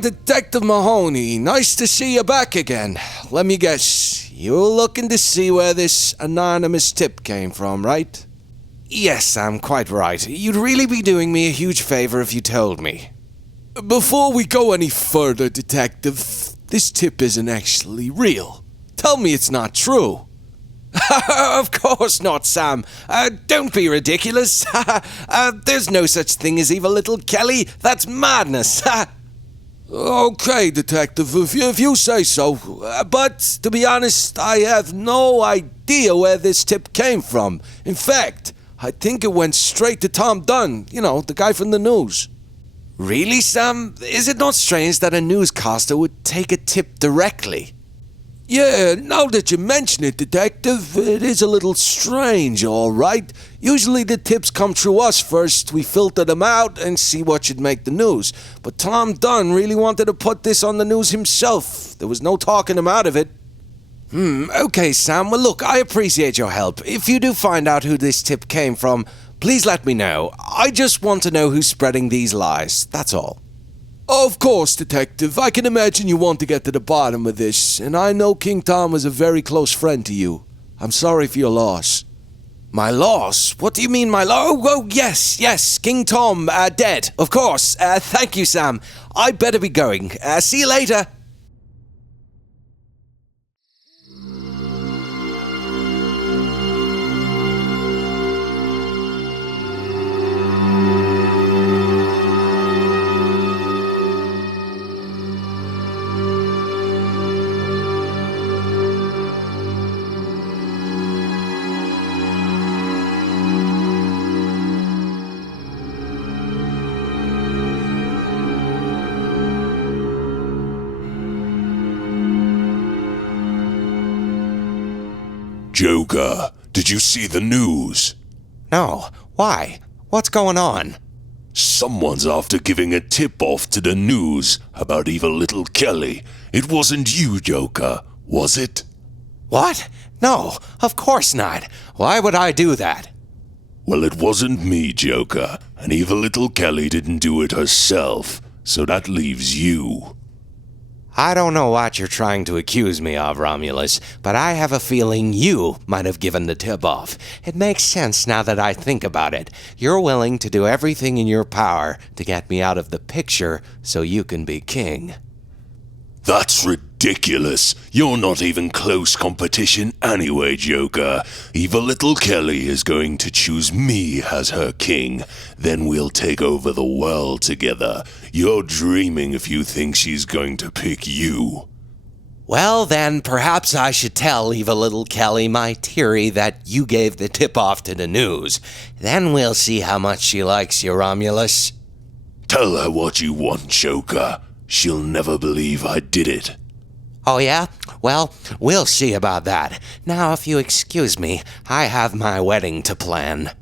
Detective Mahoney, nice to see you back again. Let me guess, you're looking to see where this anonymous tip came from, right? Yes, I'm quite right. You'd really be doing me a huge favor if you told me. Before we go any further, Detective, this tip isn't actually real. Tell me it's not true. Of course not, Sam. Don't be ridiculous. There's no such thing as evil little Kelly. That's madness. Okay, Detective, if you say so. But, to be honest, I have no idea where this tip came from. In fact, I think it went straight to Tom Dunn, the guy from the news. Really, Sam? Is it not strange that a newscaster would take a tip directly? Yeah, now that you mention it, Detective, it is a little strange, all right. Usually the tips come through us first, we filter them out and see what should make the news. But Tom Dunn really wanted to put this on the news himself. There was no talking him out of it. Okay, Sam, well look, I appreciate your help. If you do find out who this tip came from, please let me know. I just want to know who's spreading these lies, that's all. Of course, Detective. I can imagine you want to get to the bottom of this, and I know King Tom was a very close friend to you. I'm sorry for your loss. My loss? What do you mean, my loss? Oh, yes, King Tom, dead, of course. Thank you, Sam. I better be going. See you later. Joker, did you see the news? No. Why? What's going on? Someone's after giving a tip-off to the news about evil little Kelly. It wasn't you, Joker, was it? What? No, of course not. Why would I do that? Well, it wasn't me, Joker, and evil little Kelly didn't do it herself, so that leaves you. I don't know what you're trying to accuse me of, Romulus, but I have a feeling you might have given the tip-off. It makes sense now that I think about it. You're willing to do everything in your power to get me out of the picture so you can be king. That's ridiculous. You're not even close competition anyway, Joker. Evil little Kelly is going to choose me as her king. Then we'll take over the world together. You're dreaming if you think she's going to pick you. Well, then, perhaps I should tell evil little Kelly my theory that you gave the tip-off to the news. Then we'll see how much she likes you, Romulus. Tell her what you want, Joker. She'll never believe I did it. Oh, yeah? Well, we'll see about that. Now, if you excuse me, I have my wedding to plan.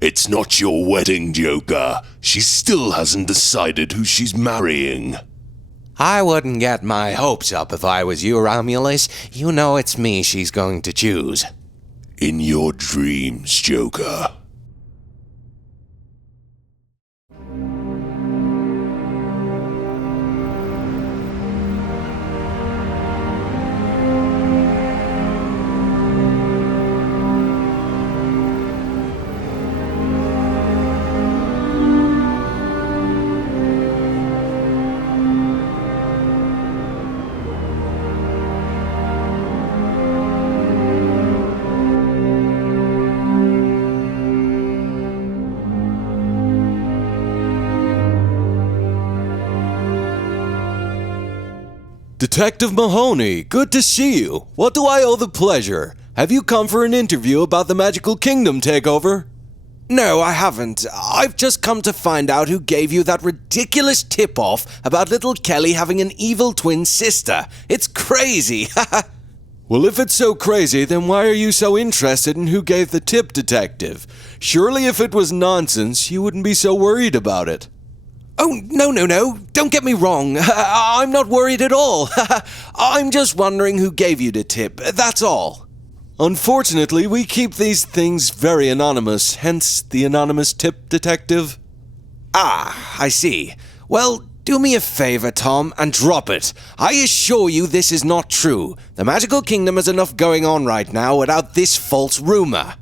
It's not your wedding, Joker. She still hasn't decided who she's marrying. I wouldn't get my hopes up if I was you, Romulus. You know it's me she's going to choose. In your dreams, Joker. Detective Mahoney, good to see you. What do I owe the pleasure? Have you come for an interview about the Magical Kingdom takeover? No, I haven't. I've just come to find out who gave you that ridiculous tip-off about little Kelly having an evil twin sister. It's crazy. Well, if it's so crazy, then why are you so interested in who gave the tip, Detective? Surely if it was nonsense, you wouldn't be so worried about it. Oh, no. Don't get me wrong. I'm not worried at all. I'm just wondering who gave you the tip. That's all. Unfortunately, we keep these things very anonymous, hence the anonymous tip, Detective. Ah, I see. Well, Do me a favor, Tom, and drop it. I assure you this is not true. The Magical Kingdom has enough going on right now without this false rumor.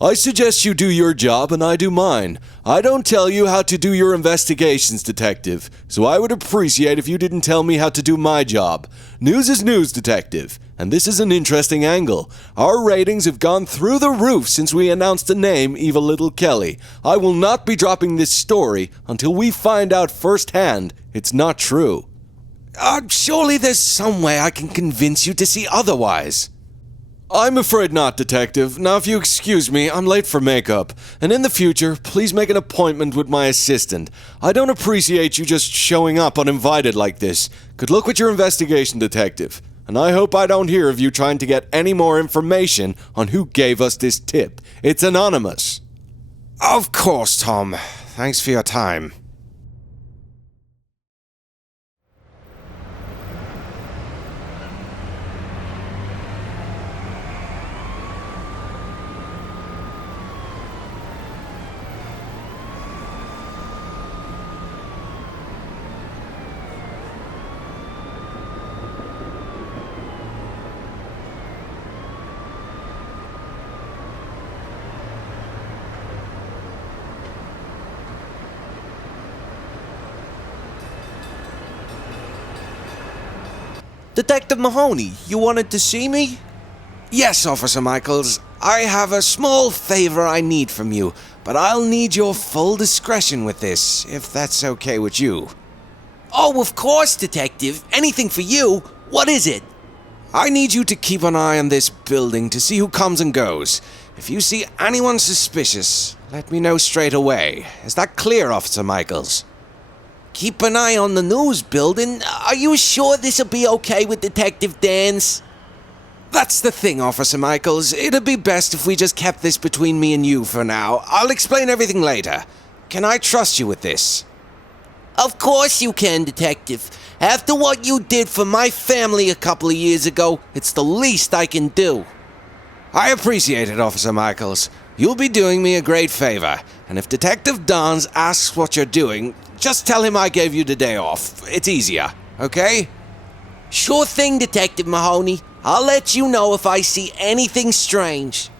I suggest you do your job and I do mine. I don't tell you how to do your investigations, Detective, so I would appreciate if you didn't tell me how to do my job. News is news, Detective, and this is an interesting angle. Our ratings have gone through the roof since we announced the name Evil Little Kelly. I will not be dropping this story until we find out firsthand it's not true. Surely there's some way I can convince you to see otherwise. I'm afraid not, Detective. Now, if you excuse me, I'm late for makeup. And in the future, please make an appointment with my assistant. I don't appreciate you just showing up uninvited like this. Good luck with your investigation, Detective. And I hope I don't hear of you trying to get any more information on who gave us this tip. It's anonymous. Of course, Tom. Thanks for your time. Detective Mahoney, you wanted to see me? Yes, Officer Michaels. I have a small favor I need from you, but I'll need your full discretion with this, if that's okay with you. Oh, of course, Detective. Anything for you. What is it? I need you to keep an eye on this building to see who comes and goes. If you see anyone suspicious, let me know straight away. Is that clear, Officer Michaels? Keep an eye on the news building. Are you sure this'll be okay with Detective Dance? That's the thing, Officer Michaels. It'd be best if we just kept this between me and you for now. I'll explain everything later. Can I trust you with this? Of course you can, Detective. After what you did for my family a couple of years ago, it's the least I can do. I appreciate it, Officer Michaels. You'll be doing me a great favor, and if Detective Dance asks what you're doing, just tell him I gave you the day off. It's easier, okay? Sure thing, Detective Mahoney. I'll let you know if I see anything strange.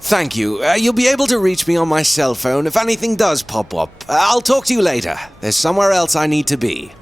Thank you. You'll be able to reach me on my cell phone if anything does pop up. I'll talk to you later. There's somewhere else I need to be.